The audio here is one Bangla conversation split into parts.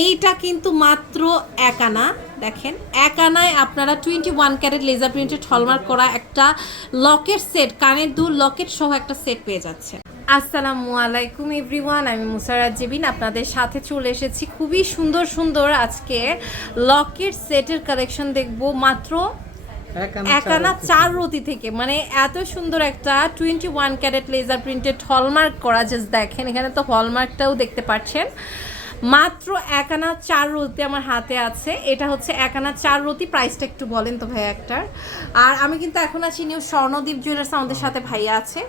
এইটা কিন্তু মাত্র এক আনা। দেখেন এক আনায় আপনারা twenty one carat laser printed hallmark করা একটা লকেট সেট কানের দুল লকেট সহ একটা সেট পেয়ে যাচ্ছে আসসালামু আলাইকুম এভরিওয়ান আমি মুসারাত জেবিন আপনাদের সাথে চলে এসেছি খুবই সুন্দর সুন্দর আজকে লকেট সেটের কালেকশন দেখব মাত্র একানা চার রতি থেকে। মানে এত সুন্দর একটা twenty one carat laser printed hallmark করা জাস্ট দেখেন এখানে তো হলমার্কটাও দেখতে পাচ্ছেন। মাত্র একানা চার রতি আমার হাতে আছে। এটা হচ্ছে একানা চার রতি প্রাইসটা একটু বলেন তো ভাইয়া একটার। আর আমি কিন্তু এখন আছি নিউ স্বর্ণদ্বীপ জুয়েলার্স আমাদের সাথে ভাইয়া আছে।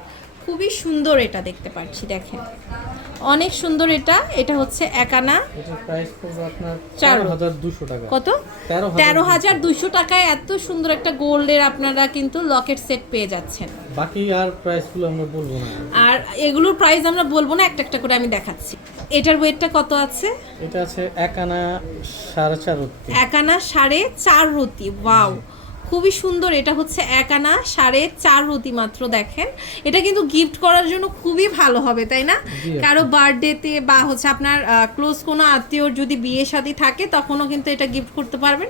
খুবই সুন্দর এটা দেখতে পাচ্ছি, দেখেন। অনেক সুন্দর এটা। এটা হচ্ছে একানা। কত? তেরো হাজার দুশো টাকায় এত সুন্দর একটা গোল্ডের আপনারা কিন্তু লকেট সেট পেয়ে যাচ্ছেন। বাকি আর প্রাইসগুলো আমরা বলব না। আর এগুলোর প্রাইস আমরা বলব না একটা একটা করে আমি দেখাচ্ছি। এটার ওয়েটটা কত আছে? এটা আছে একানা সাড়ে চার রুতি এক আনা সাড়ে চার রতি ওয়াও খুবই সুন্দর। এটা হচ্ছে এক আনা সাড়ে চার রতি মাত্র দেখেন। এটা কিন্তু গিফট করার জন্য খুবই ভালো হবে তাই না? কারও বার্থডেতে বা হচ্ছে আপনার ক্লোজ কোনো আত্মীয়র যদি বিয়ে শাদী থাকে তখনও কিন্তু এটা গিফট করতে পারবেন।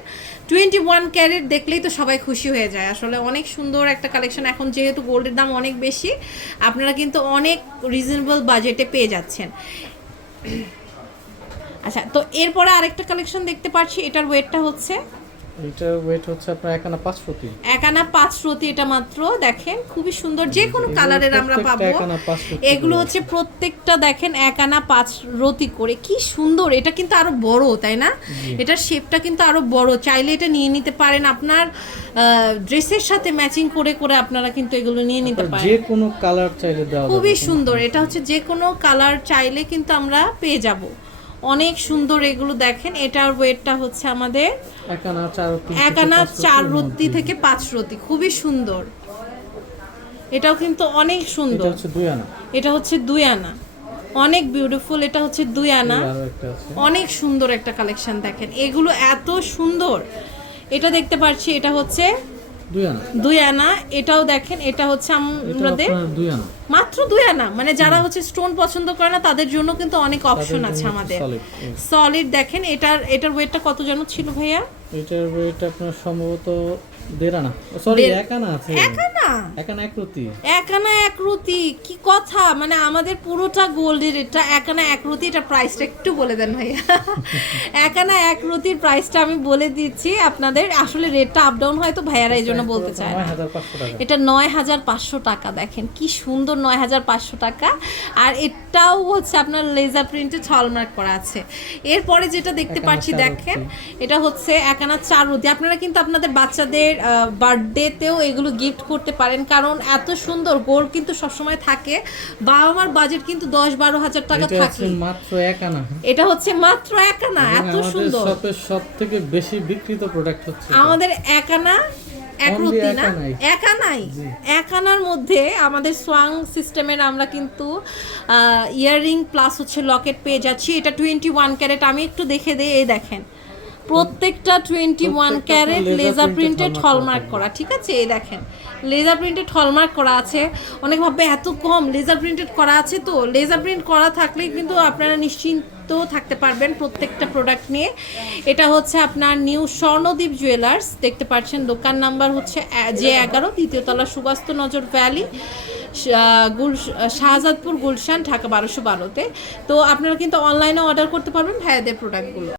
টোয়েন্টি ওয়ান ক্যারেট দেখলেই তো সবাই খুশি হয়ে যায়। আসলে অনেক সুন্দর একটা কালেকশন এখন যেহেতু গোল্ডের দাম অনেক বেশি আপনারা কিন্তু অনেক রিজনেবল বাজেটে পেয়ে যাচ্ছেন। আচ্ছা তো এরপরে আরেকটা কালেকশন দেখতে পাচ্ছি। এটার ওয়েটটা হচ্ছে এটার ওয়েট হচ্ছে আপনার এক আনা পাঁচ রতি একানা পাঁচ রতি এটা মাত্র দেখেন খুবই সুন্দর যে কোনো কালারের আমরা পাবো। এগুলো হচ্ছে প্রত্যেকটা দেখেন একানা পাঁচ রতি করে। কি সুন্দর এটা কিন্তু আরও বড় তাই না? এটার শেপটা কিন্তু আরও বড়। চাইলে এটা নিয়ে নিতে পারেন আপনার ড্রেসের সাথে ম্যাচিং করে করে আপনারা কিন্তু এগুলো নিয়ে নিতে পারেন। যে কোনো কালার চাইলে দেওয়া খুবই সুন্দর। এটা হচ্ছে যে কোনো কালার চাইলে কিন্তু আমরা পেয়ে যাব। অনেক সুন্দর এগুলো দেখেন। এটার ওয়েটটা হচ্ছে আমাদের এক আনা চার রতি থেকে পাঁচ চার রতির রত্তি থেকে পাঁচ রত্তি খুবই সুন্দর। এটাও কিন্তু অনেক সুন্দর। এটা হচ্ছে দুই আনা। অনেক বিউটিফুল এটা হচ্ছে দুই আনা। অনেক সুন্দর একটা কালেকশন দেখেন। এগুলো এত সুন্দর। এটা দেখতে পাচ্ছি এটা হচ্ছে দুই আনা। এটাও দেখেন এটা হচ্ছে আমাদের মাত্র দুই আনা। মানে যারা হচ্ছে স্টোন পছন্দ করে না তাদের জন্য কিন্তু অনেক অপশন আছে আমাদের। সলিড দেখেন এটার এটার ওয়েটটা কত যেন ছিল ভাইয়া? এটার ওয়েট আপনার সম্ভবত দেড় আনা। সরি এক আনা আছে। এক আনা? এক আনা এক রতি এক আনা এক রুতি কি কথা? মানে আমাদের পুরোটা গোল্ডের এটা এক আনা এক রুতি এটা প্রাইসটা একটু বলে দেন ভাইয়া। এক আনা এক রুতির প্রাইসটা আমি বলে দিচ্ছি আপনাদের আসলে রেটটা আপ ডাউন হয় তো ভাইয়ারা এই জন্য বলতে চায় না। এটা নয় হাজার পাঁচশো টাকা দেখেন কি সুন্দর নয় হাজার পাঁচশো টাকা। আর এটাও হচ্ছে আপনার লেজার প্রিন্টে হলমার্ক করা আছে। এরপরে যেটা দেখতে পাচ্ছি দেখেন এটা হচ্ছে একানা চার রুটি। আপনারা কিন্তু আপনাদের বাচ্চাদের বার্থডেতেও এগুলো গিফট করতে পারেন কারণ এত সুন্দর গোল্ড কিন্তু সবসময় থাকে। বাবা মার বাজেট কিন্তু দশ বারো হাজার টাকা থাকে মাত্র এক আনা এটা হচ্ছে মাত্র একানা এবং এত আমাদের সুন্দর। সব থেকে বেশি বিক্রিত প্রোডাক্ট হচ্ছে আমাদের এক Only রুটি না? একানাই। একানাই একানার মধ্যে আমাদের সোয়াং সিস্টেমের আমরা কিন্তু ইয়াররিং প্লাস হচ্ছে লকেট পেয়ে যাচ্ছি। এটা টোয়েন্টি ওয়ান ক্যারেট আমি একটু দেখে দিই এই দেখেন। প্রত্যেকটা twenty one carat laser printed hallmark করা ঠিক আছে। এই দেখেন লেজার প্রিন্টেড হলমার্ক করা আছে। অনেক ভাবে এত কম লেজার প্রিন্টেড করা আছে তো? লেজার প্রিন্ট করা থাকলে কিন্তু আপনারা নিশ্চিন্ত থাকতে পারবেন প্রত্যেকটা প্রোডাক্ট নিয়ে। এটা হচ্ছে আপনার নিউ স্বর্ণদ্বীপ জুয়েলার্স দেখতে পাচ্ছেন দোকান নাম্বার হচ্ছে জে এগারো দ্বিতীয়তলা সুবাস্ত নজর ভ্যালি গুল শাহজাদপুর গুলশান ঢাকা বারোশো বারোতে। তো আপনারা কিন্তু অনলাইনে অর্ডার করতে পারবেন ভাইয়াদের প্রোডাক্টগুলো